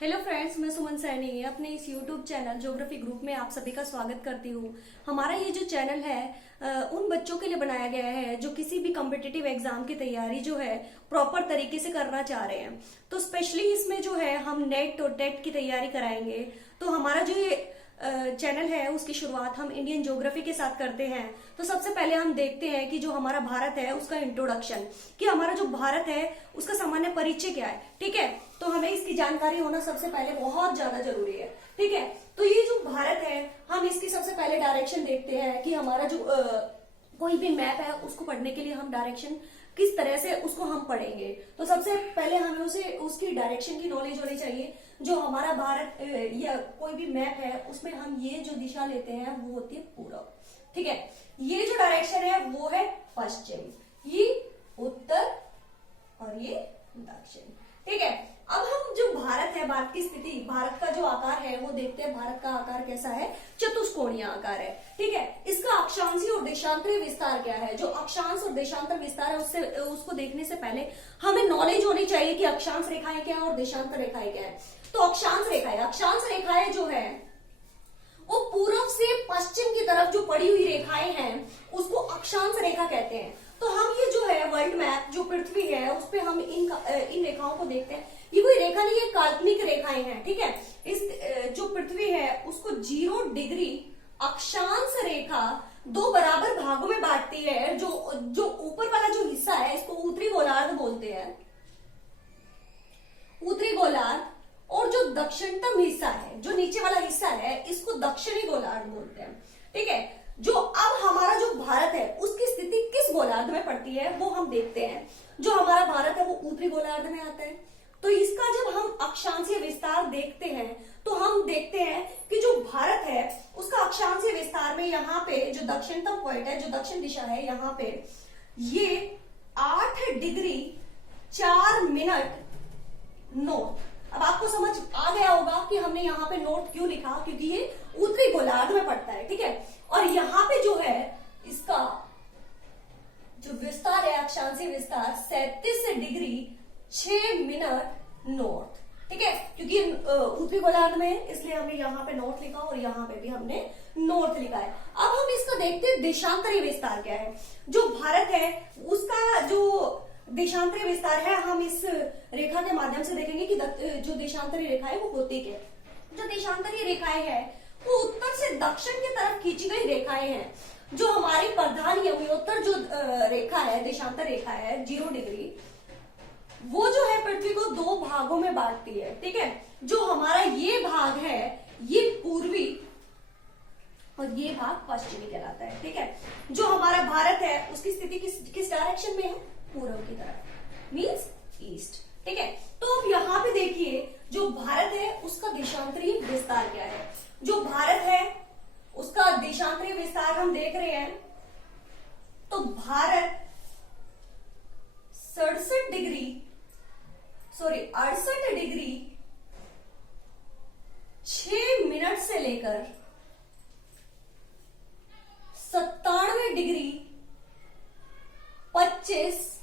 Hello friends, मैं सुमन सैनी अपने इस यूट्यूब चैनल ज्योग्राफी ग्रुप में आप सभी का स्वागत करती हूँ। हमारा ये जो चैनल है उन बच्चों के लिए बनाया गया है जो किसी भी कॉम्पिटिटिव एग्जाम की तैयारी जो है प्रॉपर तरीके से करना चाह रहे हैं। तो स्पेशली इसमें जो है हम नेट और टेट की तैयारी कराएंगे। तो हमारा जो ये चैनल है उसकी शुरुआत हम इंडियन ज्योग्राफी के साथ करते हैं। तो सबसे पहले हम देखते हैं कि जो हमारा भारत है उसका इंट्रोडक्शन, कि हमारा जो भारत है उसका सामान्य परिचय क्या है। ठीक है, तो हमें इसकी जानकारी होना सबसे पहले बहुत ज्यादा जरूरी है। ठीक है, तो ये जो भारत है हम इसकी सबसे पहले डायरेक्शन देखते हैं कि हमारा जो कोई भी मैप है उसको पढ़ने के लिए हम डायरेक्शन किस तरह से उसको हम पढ़ेंगे। तो सबसे पहले हमें उसे उसकी डायरेक्शन की नॉलेज होनी चाहिए। जो हमारा भारत या कोई भी मैप है उसमें हम ये जो दिशा लेते हैं वो होती है पूर्व। ठीक है, ये जो डायरेक्शन है वो है पश्चिम, ये उत्तर और ये दक्षिण। ठीक है, अब हम जो भारत है, भारत की स्थिति, भारत का जो आकार है वो देखते हैं। भारत का आकार कैसा है? चतुष्कोणीय आकार है। ठीक है, इसका अक्षांशीय और देशांतरीय विस्तार क्या है? जो अक्षांश और देशांतर विस्तार है उसको देखने से पहले हमें नॉलेज होनी चाहिए कि अक्षांश रेखाएं क्या है और देशांतर रेखाएं क्या है। तो अक्षांश रेखाएं जो है वो पूर्व से पश्चिम की तरफ जो पड़ी हुई रेखाएं हैं उसको अक्षांश रेखा कहते हैं। तो हम ये जो है वर्ल्ड मैप जो पृथ्वी है उस पे हम इन रेखाओं को देखते हैं। ये कोई रेखा नहीं है, काल्पनिक रेखाएं हैं। ठीक है, इस जो पृथ्वी है उसको 0 डिग्री अक्षांश रेखा दो बराबर भागों में बांटती है। जो ऊपर वाला जो हिस्सा है इसको उत्तरी गोलार्ध बोलते हैं, उत्तरी गोलार्ध। और जो दक्षिणतम हिस्सा है, जो नीचे वाला हिस्सा है, इसको दक्षिणी गोलार्ध बोलते हैं। ठीक है, जो अब हमारा जो भारत है उसकी स्थिति किस गोलार्ध में पड़ती है वो हम देखते हैं। जो हमारा भारत है वो उत्तरी गोलार्ध में आता है। तो इसका जब हम अक्षांशीय विस्तार देखते हैं तो हम देखते हैं कि जो भारत है उसका अक्षांशीय विस्तार में यहाँ पे जो दक्षिणतम पॉइंट है, जो दक्षिण दिशा है, यहाँ पे ये 8 डिग्री 4 मिनट नॉर्थ। अब आपको समझ आ गया होगा कि हमने यहाँ पे नॉर्थ क्यों लिखा, क्योंकि ये उत्तरी गोलार्ध में पड़ता है। ठीक है, और यहाँ पे जो है इसका जो विस्तार है, अक्षांशीय विस्तार 37 डिग्री 6 मिनट नॉर्थ। ठीक है, क्योंकि उत्तरी गोलार्ध में इसलिए हमने यहाँ पे नॉर्थ लिखा और यहाँ पे भी हमने नॉर्थ लिखा है। अब हम इसका देखते हैं देशांतरीय विस्तार क्या है। जो भारत है उसका जो देशांतरीय विस्तार है हम इस रेखा के माध्यम से देखेंगे कि जो देशांतरीय रेखा है वो होती क्या है। जो देशांतरीय रेखाएं है वो उत्तर से दक्षिण की तरफ खींची गई रेखाएं हैं। जो हमारी प्रधान यमोत्तर जो रेखा है, देशांतर रेखा है 0 डिग्री, वो जो है पृथ्वी को 2 भागों में बांटती है। ठीक है, जो हमारा ये भाग है ये पूर्वी और ये भाग पश्चिमी कहलाता है। ठीक है, जो हमारा भारत है उसकी स्थिति किस डायरेक्शन में है? पूर्व की तरफ, मीन्स ईस्ट। ठीक है, तो अब यहाँ पे देखिए जो भारत है उसका देशांतरीय विस्तार क्या है। जो भारत है उसका देशांतरीय विस्तार हम देख रहे हैं। तो भारत 68 डिग्री 6 मिनट से लेकर 97 डिग्री 25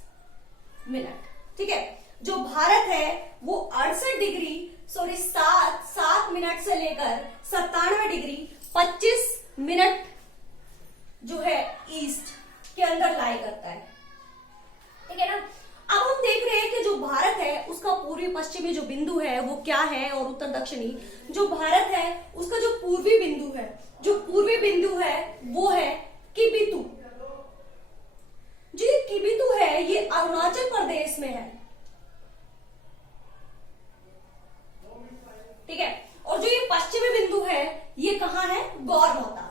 मिनट। ठीक है, जो भारत है वो 68 डिग्री 7 मिनट से लेकर 97 डिग्री 25 मिनट जो है ईस्ट के अंदर लाई करता है। ठीक है ना, अब हम देख रहे हैं कि जो भारत है उसका पूर्वी पश्चिमी जो बिंदु है वो क्या है और उत्तर दक्षिणी। जो भारत है उसका जो पूर्वी बिंदु है वो है किबितु। जो ये किबितु है ये अरुणाचल प्रदेश में है। ठीक है, और जो ये पश्चिमी बिंदु है ये कहाँ है? गौरमोता।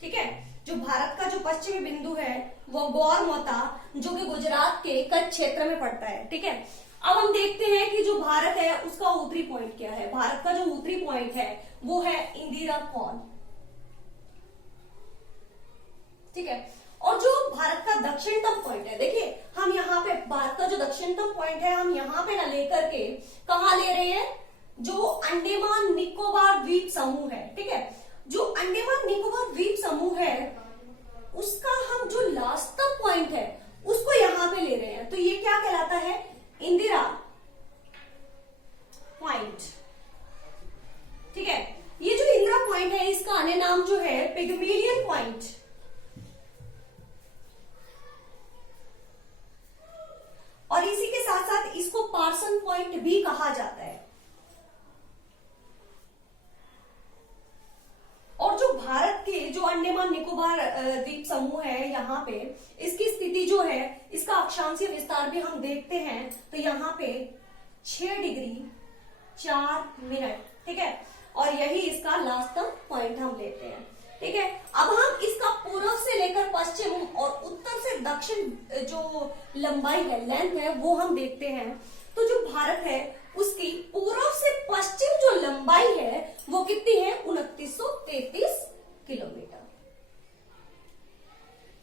ठीक है, जो भारत का जो पश्चिमी बिंदु है वो गौरमोता जो कि गुजरात के कच्छ क्षेत्र में पड़ता है। ठीक है, अब हम देखते हैं कि जो भारत है उसका उत्तरी पॉइंट क्या है। भारत का जो उत्तरी पॉइंट है वो है इंदिरा कॉन। ठीक है, और जो भारत का दक्षिणतम पॉइंट है, देखिए हम यहाँ पे भारत का जो दक्षिणतम पॉइंट है हम यहाँ पे ना लेकर के कहा ले रहे हैं? जो अंडमान निकोबार द्वीप समूह है। ठीक है, जो अंडमान निकोबार द्वीप समूह है उसका हम जो लास्टतम पॉइंट है उसको यहाँ पे ले रहे हैं। तो ये क्या कहलाता है? इंदिरा पॉइंट। निकोबार द्वीप समूह है, यहाँ पे इसकी स्थिति जो है, इसका अक्षांशीय विस्तार भी हम देखते हैं तो यहाँ पे 6 डिग्री 4 मिनट, ठीक है, और यही इसका लास्टम पॉइंट हम लेते हैं, ठीक है। अब हम इसका पूर्व से लेकर पश्चिम और उत्तर से दक्षिण जो लंबाई है, लेंथ है, वो हम देखते हैं। तो जो भारत है उसकी पूर्व से पश्चिम जो लंबाई है वो कितनी है, 2933 किलोमीटर,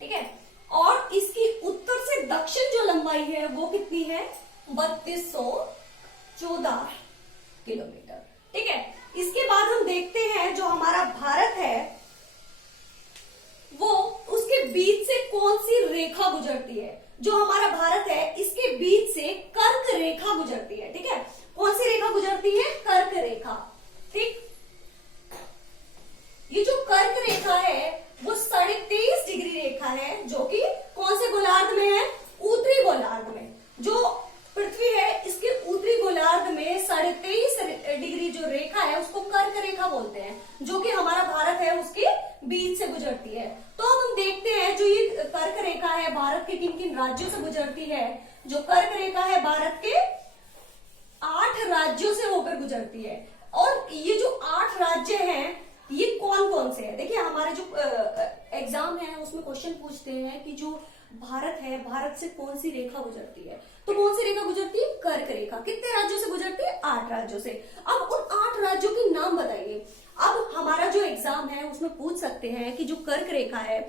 ठीक है। और इसकी उत्तर से दक्षिण जो लंबाई है वो कितनी है, 3214 किलोमीटर, ठीक है। इसके बाद हम देखते हैं जो हमारा भारत है वो उसके बीच से कौन सी रेखा गुजरती है। जो हमारा भारत है इसके बीच से कर्क रेखा गुजरती है, ठीक है। कौन सी रेखा गुजरती है, कर्क रेखा, ठीक। ये जो कर्क रेखा है वो 23.5 डिग्री रेखा है, जो कि कौन से गोलार्ध में है, उत्तरी गोलार्ध में। जो पृथ्वी है इसके उत्तरी गोलार्ध में 23.5 डिग्री जो रेखा है उसको कर्क रेखा बोलते हैं, जो कि हमारा भारत है उसके बीच से गुजरती है। तो अब हम देखते हैं जो ये कर्क रेखा है भारत के किन किन राज्यों से गुजरती है। जो कर्क रेखा है भारत के 8 राज्यों से होकर गुजरती है। और ये जो 8 राज्य हैं ये कौन कौन से हैं, देखिए हमारे जो एग्जाम है उसमें क्वेश्चन पूछते हैं कि जो भारत है, भारत से कौन सी रेखा गुजरती है। तो कौन सी रेखा गुजरती है, कर्क रेखा। कितने राज्यों से गुजरती है, 8 राज्यों से। अब उन 8 राज्यों के नाम बताइए। अब हमारा जो एग्जाम है उसमें पूछ सकते हैं कि जो कर्क रेखा है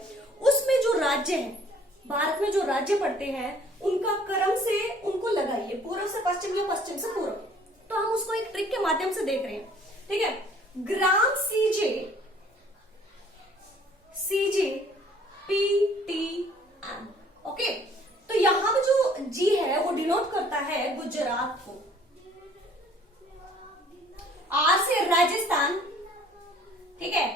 उसमें जो राज्य है, भारत में जो राज्य पड़ते हैं उनका क्रम से उनको लगाइए, पूर्व से पश्चिम या पश्चिम से पूर्व। तो हम उसको एक ट्रिक के माध्यम से देख रहे हैं, ठीक है। ग्राम सीजे PTM, ओके। तो यहां पे जो जी है वो डिनोट करता है गुजरात को, आर से राजस्थान, ठीक है।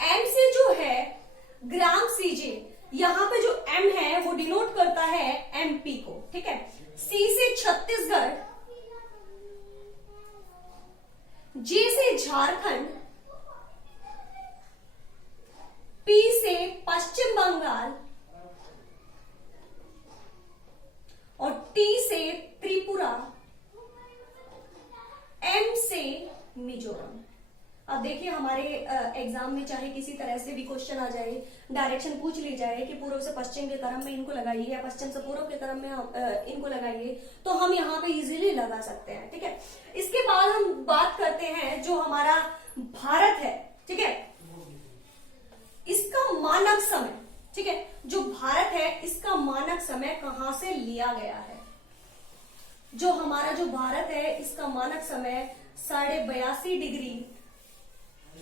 एम से जो है ग्राम सीजे, यहां पे जो एम है वो डिनोट करता है एमपी को, ठीक है। सी से छत्तीसगढ़, जे से झारखंड, पी से पश्चिम बंगाल और टी से त्रिपुरा, एम से मिजोरम। अब देखिए हमारे एग्जाम में चाहे किसी तरह से भी क्वेश्चन आ जाए, डायरेक्शन पूछ ली जाए कि पूर्व से पश्चिम के क्रम में इनको लगाइए या पश्चिम से पूर्व के क्रम में इनको लगाइए, तो हम यहाँ पे इजीली लगा सकते हैं, ठीक है। इसके बाद हम बात करते हैं जो हमारा भारत है, ठीक है, इसका मानक समय, ठीक है। जो भारत है इसका मानक समय कहां से लिया गया है। जो हमारा जो भारत है इसका मानक समय 82.5 डिग्री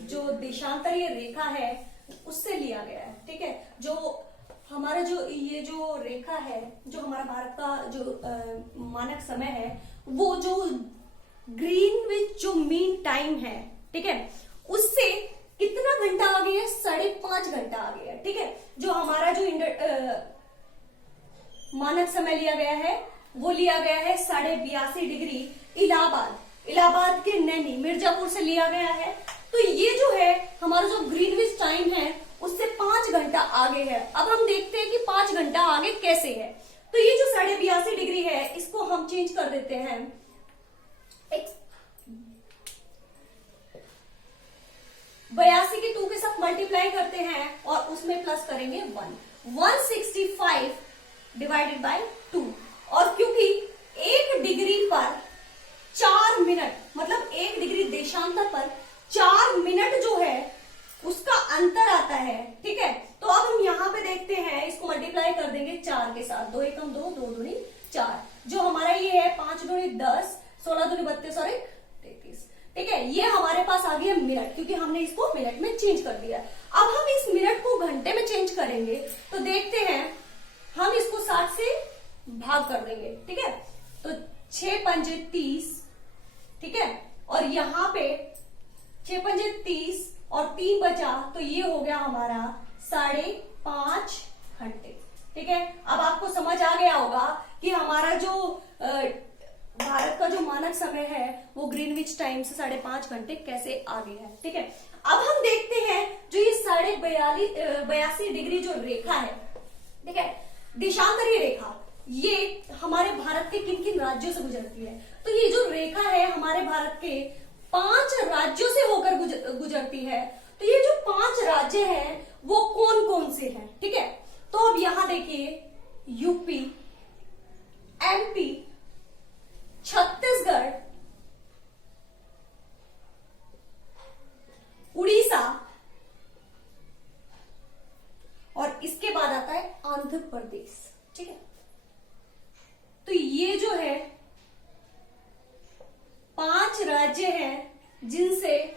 जो देशांतरीय रेखा है उससे लिया गया है, ठीक है। जो हमारा जो ये जो रेखा है, जो हमारा भारत का जो मानक समय है, वो जो ग्रीनविच जो मीन टाइम है, ठीक है, उससे कितना घंटा आगे है, 5.5 घंटा आगे है, ठीक है। जो हमारा जो मानक समय लिया गया है वो लिया गया है 82.5 डिग्री इलाहाबाद के नैनी मिर्जापुर से लिया गया है। तो ये जो है हमारा जो ग्रीनविच टाइम है उससे 5 घंटा आगे है। अब हम देखते हैं कि 5 घंटा आगे कैसे है। तो ये जो 82.5 डिग्री है इसको हम चेंज कर देते हैं 82 के 2 के साथ मल्टीप्लाई करते हैं और उसमें प्लस करेंगे 165 डिवाइडेड बाय 2। और क्योंकि 1 डिग्री पर 4 मिनट, मतलब 1 डिग्री देशांतर पर 4 मिनट जो है उसका अंतर आता है, ठीक है। तो अब हम यहाँ पे देखते हैं, इसको मल्टीप्लाई कर देंगे 4 के साथ, 2 एकम 2, 2 दूनी 4। जो हमारा ये है 5 दूनी 10, 16 दूनी 32 और 33, ठीक है। ये हमारे पास आ गया मिनट, क्योंकि हमने इसको मिनट में चेंज कर दिया। अब हम इस मिनट को घंटे में चेंज करेंगे, तो देखते हैं हम इसको 60 से भाग कर देंगे, ठीक है। तो 6 पंजे 30, ठीक है, और यहाँ पे 6 पंजे 30 और 3 बचा, तो ये हो गया हमारा 5.5 घंटे, ठीक है। अब आपको समझ आ गया होगा कि हमारा जो भारत का जो मानक समय है वो ग्रीनविच टाइम से 5.5 घंटे कैसे आगे है। ठीक है, अब हम देखते हैं जो ये 82 डिग्री जो रेखा है, ठीक है, देशांतरीय रेखा, ये हमारे भारत के किन किन राज्यों से गुजरती है। तो ये जो रेखा है हमारे भारत के 5 राज्यों से होकर गुजरती है। तो ये जो 5 राज्य हैं वो कौन कौन से हैं। ठीक है, तो अब यहां देखिए, यूपी, एमपी, छत्तीसगढ़, उड़ीसा और इसके बाद आता है आंध्र प्रदेश। ठीक है, तो ये जो है 5 राज्य हैं जिनसे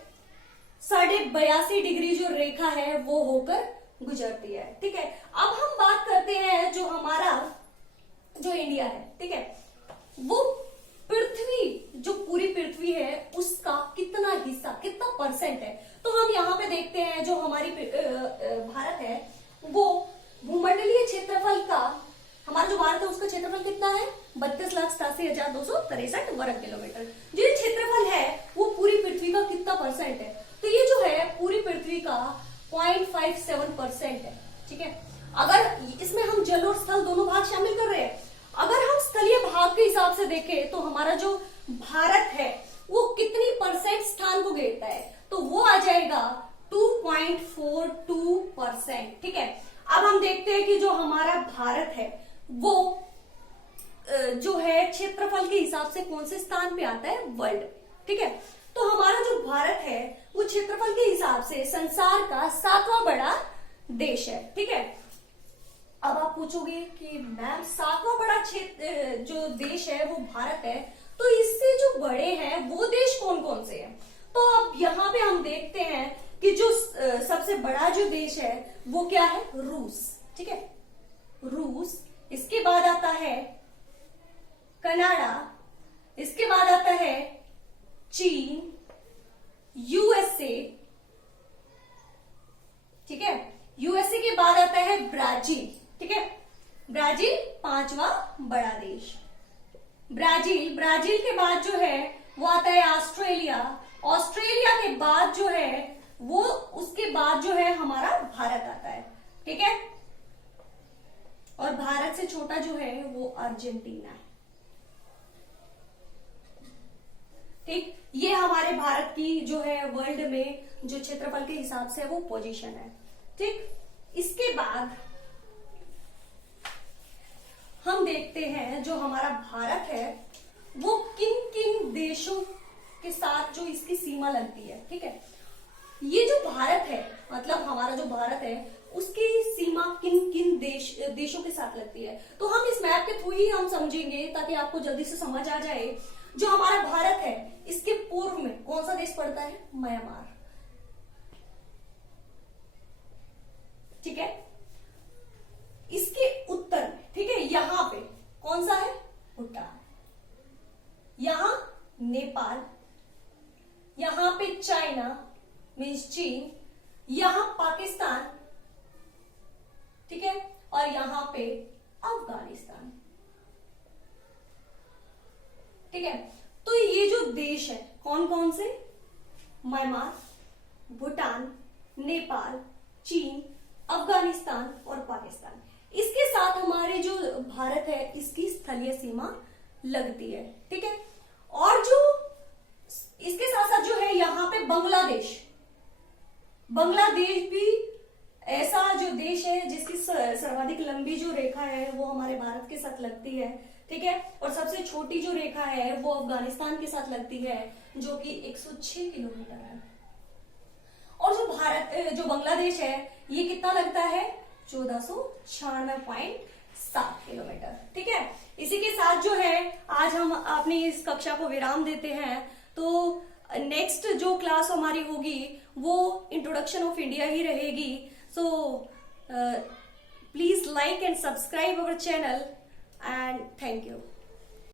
82.5 डिग्री जो रेखा है वो होकर गुजरती है। ठीक है, अब हम बात करते हैं जो हमारा जो इंडिया है, ठीक है, वो पृथ्वी, जो पूरी पृथ्वी है उसका कितना हिस्सा, कितना परसेंट है। तो हम यहाँ पे देखते हैं जो हमारी भारत है वो भूमंडलीय क्षेत्रफल का, हमारा जो भारत है उसका क्षेत्रफल कितना है, 32,87,263 वर्ग किलोमीटर। जो ये क्षेत्रफल है वो पूरी पृथ्वी का कितना परसेंट है, तो ये जो है पूरी पृथ्वी का 0.57% है। ठीक है, अगर इसमें हम जल और स्थल दोनों भाग शामिल कर रहे हैं, अगर हम स्थलीय भाग के हिसाब से देखें तो हमारा जो भारत है वो कितनी परसेंट स्थान को घेरता है, तो वो आ जाएगा 2.42%। ठीक है, अब हम देखते हैं कि जो हमारा भारत है वो जो है क्षेत्रफल के हिसाब से कौन से स्थान पे आता है, वर्ल्ड। ठीक है, तो हमारा जो भारत है वो क्षेत्रफल के हिसाब से संसार का 7वां बड़ा देश है। ठीक है, अब आप पूछोगे कि मैम 7वां बड़ा क्षेत्र जो देश है वो भारत है, तो इससे जो बड़े हैं वो देश कौन कौन से हैं। तो अब यहाँ पे हम देखते हैं कि जो सबसे बड़ा जो देश है वो क्या है, रूस। ठीक है, रूस, इसके बाद आता है कनाडा, इसके बाद आता है चीन, यूएसए। ठीक है, यूएसए के बाद आता है ब्राजील। ठीक है, ब्राजील 5वां बड़ा देश। ब्राजील के बाद जो है वो आता है ऑस्ट्रेलिया। ऑस्ट्रेलिया के बाद जो है वो, उसके बाद जो है हमारा भारत आता है। ठीक है, और भारत से छोटा जो है वो अर्जेंटीना है। ठीक, ये हमारे भारत की जो है वर्ल्ड में जो क्षेत्रफल के हिसाब से वो पोजीशन है। ठीक, इसके बाद हम देखते हैं जो हमारा भारत है वो किन किन देशों के साथ जो इसकी सीमा लगती है। ठीक है, ये जो भारत है, मतलब हमारा जो भारत है उसकी सीमा किन किन देशों के साथ लगती है, तो हम इस मैप के थ्रू ही हम समझेंगे ताकि आपको जल्दी से समझ आ जाए। जो हमारा भारत है इसके पूर्व में कौन सा देश पड़ता है, म्यांमार। ठीक है, इसके उत्तर में, ठीक है, यहां पे कौन सा है, भूटान, यहां नेपाल, यहां पे चाइना मीन्स चीन, यहां पाकिस्तान, ठीक है, और यहां पे अफगानिस्तान। ठीक है, तो ये जो देश है कौन कौन से, म्यांमार, भूटान, नेपाल, चीन, अफगानिस्तान और पाकिस्तान। इसके साथ हमारे जो भारत है इसकी स्थलीय सीमा लगती है। ठीक है, और जो इसके साथ साथ जो है यहाँ पे बांग्लादेश भी ऐसा जो देश है जिसकी सर्वाधिक लंबी जो रेखा है वो हमारे भारत के साथ लगती है। ठीक है, और सबसे छोटी जो रेखा है वो अफगानिस्तान के साथ लगती है जो कि 106 किलोमीटर है। और जो बांग्लादेश है ये कितना लगता है, 1496.7 किलोमीटर। ठीक है, इसी के साथ जो है आज हम अपनी इस कक्षा को विराम देते हैं। तो नेक्स्ट जो क्लास हमारी होगी वो इंट्रोडक्शन ऑफ इंडिया ही रहेगी। So please like and subscribe our channel and thank you.